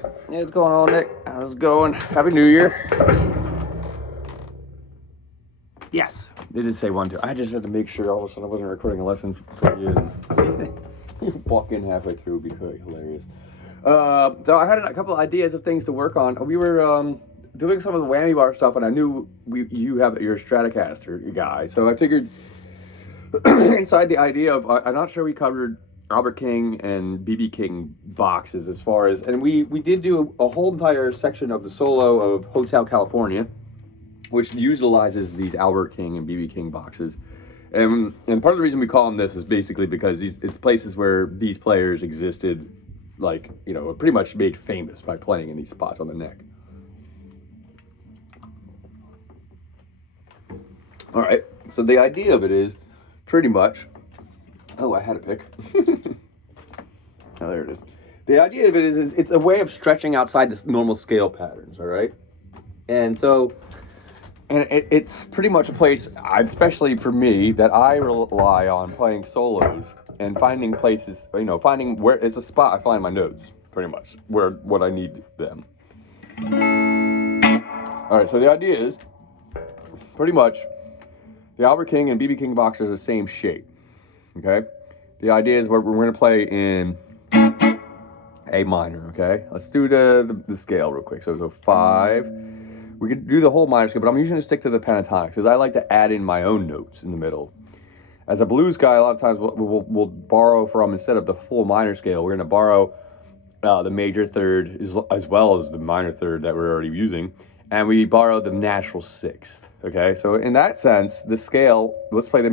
Hey, what's going on, Nick? How's it going? Happy New Year. Yes, it did say 1, 2. I just had to make sure all of a sudden I wasn't recording a lesson for you. And you walk in halfway through would be quite hilarious. So I had a couple of ideas of things to work on. We were doing some of the whammy bar stuff, and I knew you're a Stratocaster guy, so I figured inside the idea of I'm not sure we covered Albert King and BB King boxes as far as, and we did do a whole entire section of the solo of Hotel California, which utilizes these Albert King and BB King boxes. And part of the reason we call them this is basically because it's places where these players existed, like, you know, pretty much made famous by playing in these spots on the neck. All right, so the idea of it is pretty much, oh, I had a pick. Oh, there it is. The idea of it is it's a way of stretching outside this normal scale patterns, all right? And so, it's pretty much a place, especially for me, that I rely on playing solos and finding places, you know, finding where it's a spot I find my notes, pretty much, what I need them. All right, so the idea is pretty much the Albert King and BB King boxes are the same shape, okay? The idea is we're going to play in A minor, okay? Let's do the scale real quick. So 5. We could do the whole minor scale, but I'm usually going to stick to the pentatonics because I like to add in my own notes in the middle. As a blues guy, a lot of times we'll borrow from, instead of the full minor scale, we're going to borrow the major third as well as the minor third that we're already using, and we borrow the natural sixth, okay? So in that sense, the scale, let's play the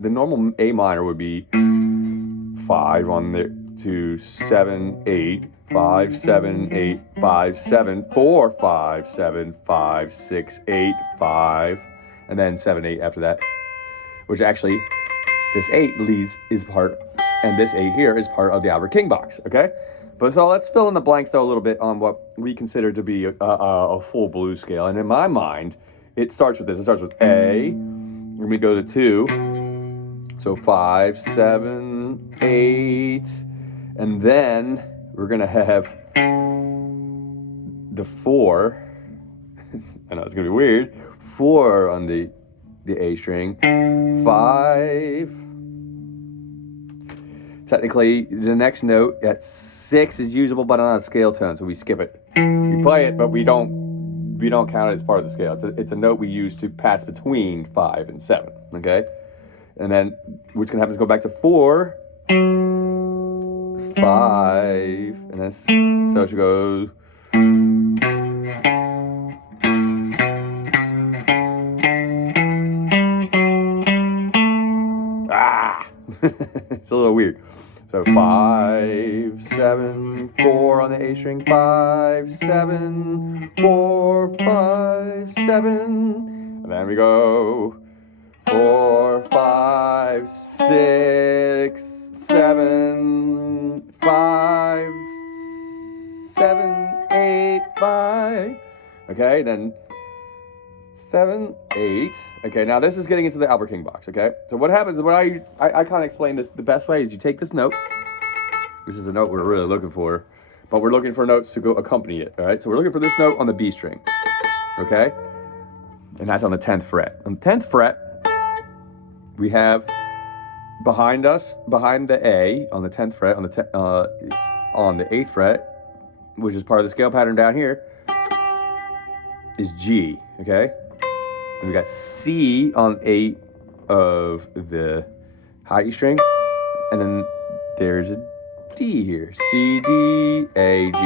normal A minor would be 5 on the 2, 7, 8, 5, 7, 8, 5, 7, 4, 5, 7, 5, 6, 8, 5, and then 7, 8 after that, which actually, this 8 is part, and this 8 here is part of the Albert King box, okay? But so let's fill in the blanks though a little bit on what we consider to be a full blues scale. And in my mind, it starts with this. It starts with A, and we go to 2, so 5, 7, 8, and then we're gonna have the 4. I know it's gonna be weird. 4 on the A string, 5. Technically, the next note at 6 is usable, but not a scale tone, so we skip it. We play it, but we don't count it as part of the scale. It's a note we use to pass between 5 and 7. Okay, and then what's gonna happen is go back to 4, 5, and then so she goes. It's a little weird. So 5, 7, 4 on the A string, 5, 7, 4, 5, 7, and then we go 4, 5, 6, 7, 5, 7, 8, 5. Okay, then 7, 8. Okay, now this is getting into the Albert King box, okay? So what happens is, when I kind of explain this, the best way is you take this note. This is a note we're really looking for, but we're looking for notes to go accompany it, all right? So we're looking for this note on the B string, okay? And that's on the 10th fret. On the 10th fret, we have behind the A, on the 10th fret, on the 8th fret, which is part of the scale pattern down here, is G, okay? And we got C on 8 of the high E string, and then there's a D here, C, D, A, G.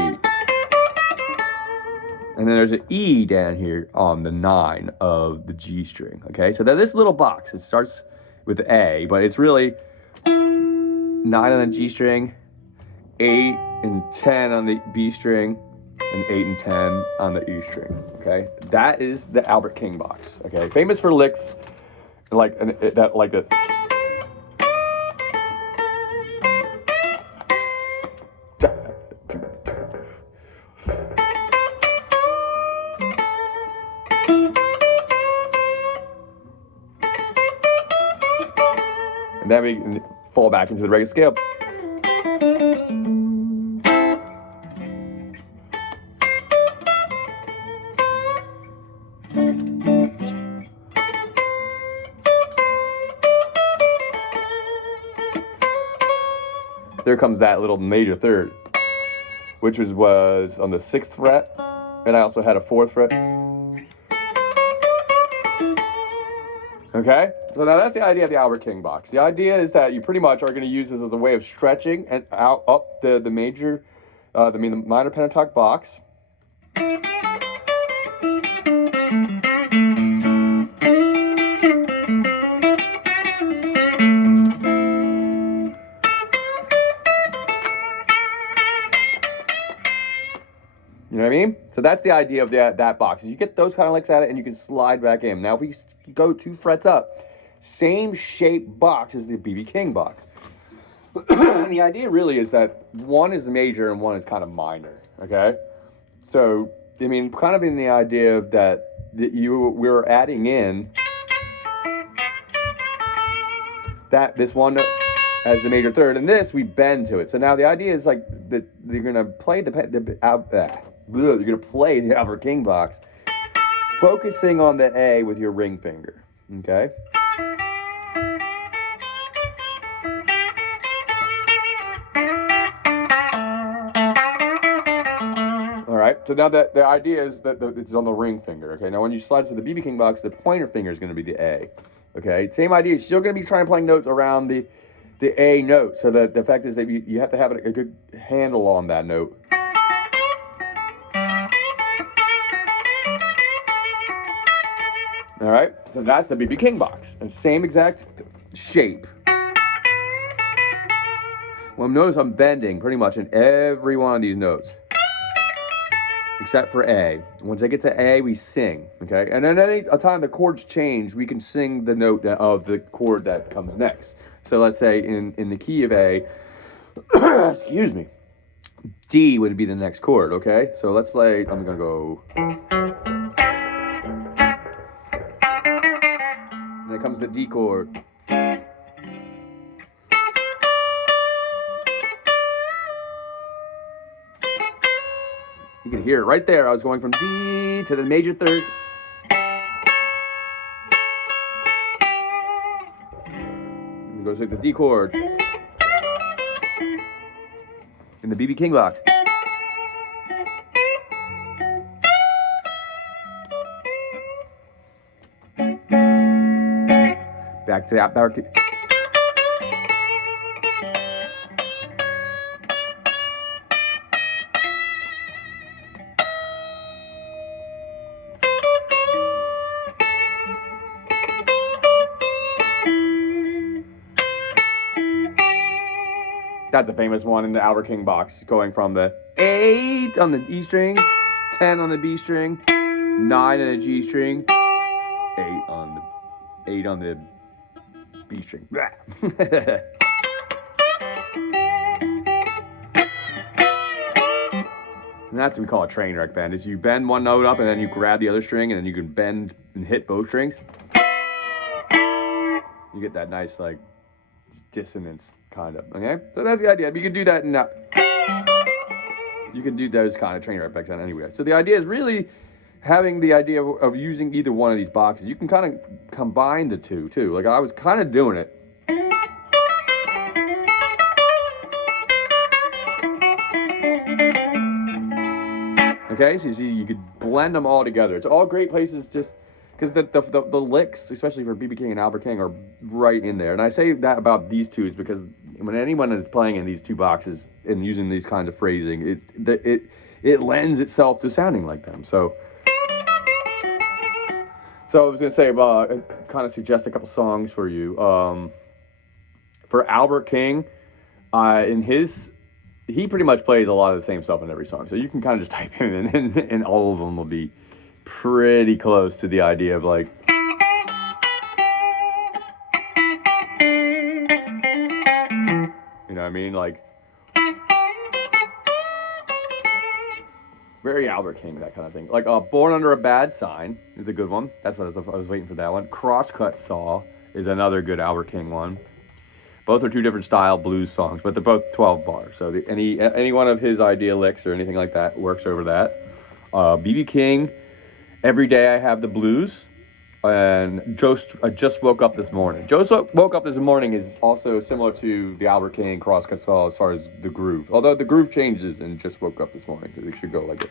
And then there's an E down here on the 9 of the G string, okay? So then this little box, it starts with the A, but it's really 9 on the G string, 8 and 10 on the B string, and 8 and 10 on the E string, okay? That is the Albert King box, okay? Famous for licks like this. And then we fall back into the regular scale. there comes that little major third, which was on the 6th fret, and I also had a 4th fret. Okay, so now that's the idea of the Albert King box. The idea is that you pretty much are going to use this as a way of stretching and out up the minor pentatonic box. You know what I mean? So that's the idea of that box. Is you get those kind of licks at it and you can slide back in. Now if we go 2 frets up, same shape box as the B.B. King box. And the idea really is that one is major and one is kind of minor, okay? So, I mean, kind of in the idea of that we're adding in this one as the major third, and this we bend to it. So now the idea is like that you're gonna play you're gonna play the Albert King box, focusing on the A with your ring finger. Okay. All right. So now the idea is that it's on the ring finger. Okay. Now when you slide to the B.B. King box, the pointer finger is going to be the A. Okay. Same idea. You're still going to be trying to play notes around the A note. So the fact is that you have to have a good handle on that note. All right, so that's the B.B. King box. And same exact shape. Well, notice I'm bending pretty much in every one of these notes, except for A. Once I get to A, we sing, okay? And then any time the chords change, we can sing the note of the chord that comes next. So let's say in the key of A, excuse me, D would be the next chord, okay? So let's play, I'm gonna go. Then comes the D chord. You can hear it right there. I was going from D to the major third. It goes like the D chord. In the B.B. King box. Back to that back. That's a famous one in the Albert King box, going from the 8 on the E string, 10 on the B string, 9 on the G string, 8 on the B string. And that's what we call a train wreck bend. Is you bend one note up and then you grab the other string and then you can bend and hit both strings. You get that nice like dissonance kind of, okay? So that's the idea. You can do that now. You can do those kind of train wreck bends anyway. So the idea is really having the idea of using either one of these boxes. You can kind of combine the two too. Like I was kind of doing it. Okay, so you see, you could blend them all together. It's all great places just because the licks, especially for B.B. King and Albert King, are right in there. And I say that about these two is because when anyone is playing in these two boxes and using these kinds of phrasing, it lends itself to sounding like them. So I was gonna say, kind of suggest a couple songs for you. For Albert King, he pretty much plays a lot of the same stuff in every song. So you can kind of just type in and all of them will be pretty close to the idea of like. You know what I mean? Like. Very Albert King, that kind of thing. Like Born Under a Bad Sign is a good one. That's what I was waiting for that one. Crosscut Saw is another good Albert King one. Both are two different style blues songs, but they're both 12 bars. So any one of his idea licks or anything like that works over that. B.B. King, Every Day I Have the Blues. And I just woke up this morning. Woke up this morning is also similar to the Albert King Crosscut Swell as far as the groove. Although the groove changes and just woke up this morning. It should go like it.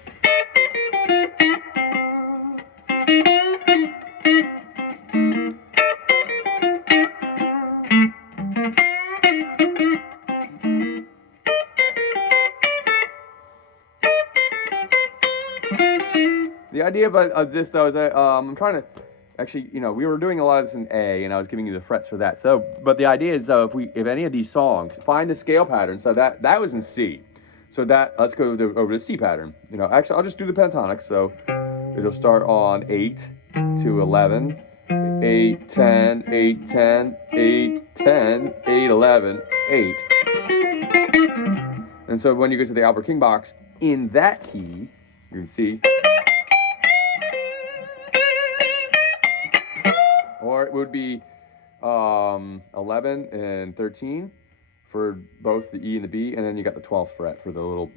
The idea of this though is that I'm trying to actually, we were doing a lot of this in A, and I was giving you the frets for that. So, but the idea is if any of these songs find the scale pattern, so that was in C. So let's go over the C pattern. Actually, I'll just do the pentatonic. So it'll start on 8 to 11, 8, 10, 8, 10, 8, 10, 8, 11, 8. And so when you get to the Albert King box in that key, you can see. Or it would be 11 and 13 for both the E and the B, and then you got the 12th fret for the little,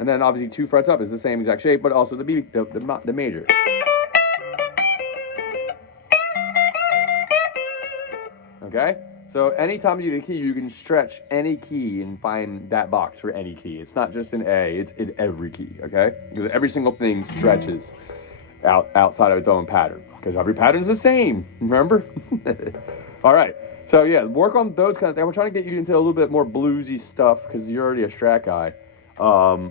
And then obviously 2 frets up is the same exact shape, but also the B, the major. Okay? So anytime you do the key, you can stretch any key and find that box for any key. It's not just in A, it's in every key, okay? Because every single thing stretches outside of its own pattern. Because every pattern's the same, remember? All right, so yeah, work on those kind of things. We're trying to get you into a little bit more bluesy stuff because you're already a Strat guy. I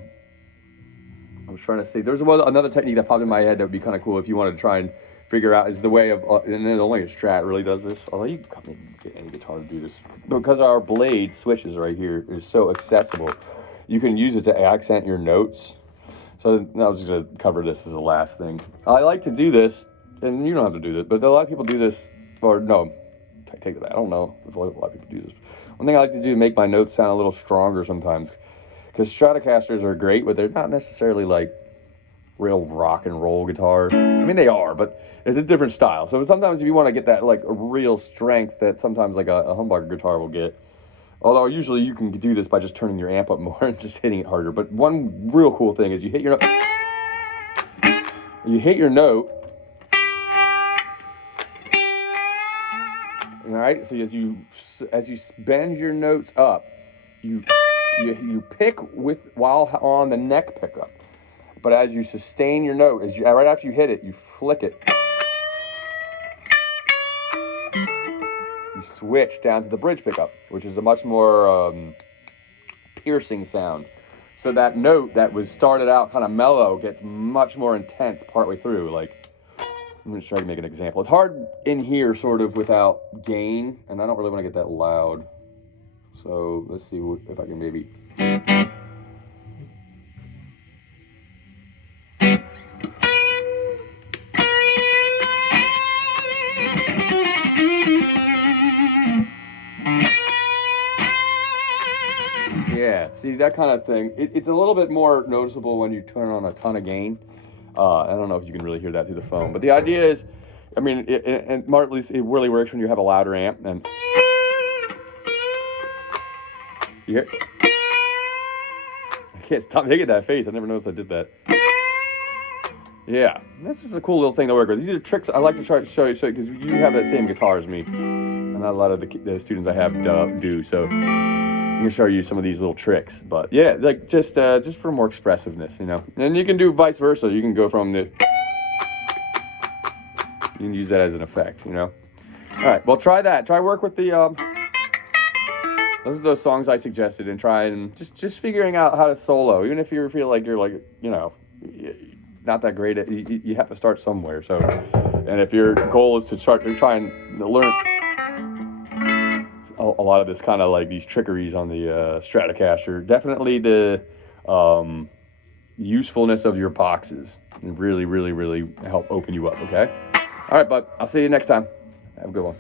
was trying to see, there's another technique that popped in my head that would be kind of cool if you wanted to try and figure out is the way of, and then only a Strat really does this, although you can get any guitar to do this. Because our blade switches right here is so accessible, you can use it to accent your notes. So I was just going to cover this as the last thing. I like to do this, and you don't have to do this, but a lot of people do this, or no, take that. I don't know if a lot of people do this. One thing I like to do to make my notes sound a little stronger sometimes, because Stratocasters are great, but they're not necessarily like real rock and roll guitars. I mean, they are, but it's a different style. So sometimes if you want to get that like a real strength that sometimes like a humbucker guitar will get, although usually you can do this by just turning your amp up more and just hitting it harder. But one real cool thing is you hit your note, all right? So as you bend your notes up, you pick while on the neck pickup. But as you sustain your note, right after you hit it, you flick it. You switch down to the bridge pickup, which is a much more piercing sound. So that note that was started out kind of mellow gets much more intense partway through. Like, I'm just trying to make an example. It's hard in here sort of without gain, and I don't really want to get that loud. So let's see if I can maybe... Yeah, see, that kind of thing. It's a little bit more noticeable when you turn on a ton of gain. I don't know if you can really hear that through the phone. But the idea is, I mean, and at least it really works when you have a louder amp. And you hear? I can't stop making that face. I never noticed I did that. Yeah, that's just a cool little thing to work with. These are tricks I like to try to show you because you have the same guitar as me. And not a lot of the students I have do. So I'm gonna show you some of these little tricks, but yeah, like just for more expressiveness, And you can do vice versa. You can go from the, you can use that as an effect, All right, well, try that. Try work with the those are those songs I suggested, and try and just figuring out how to solo, even if you feel like you're like not that great at. You have to start somewhere. So, and if your goal is to try and learn a lot of this kind of like these trickeries on the Stratocaster, definitely the usefulness of your boxes really, really, really help open you up, okay? All right, bud, I'll see you next time. Have a good one.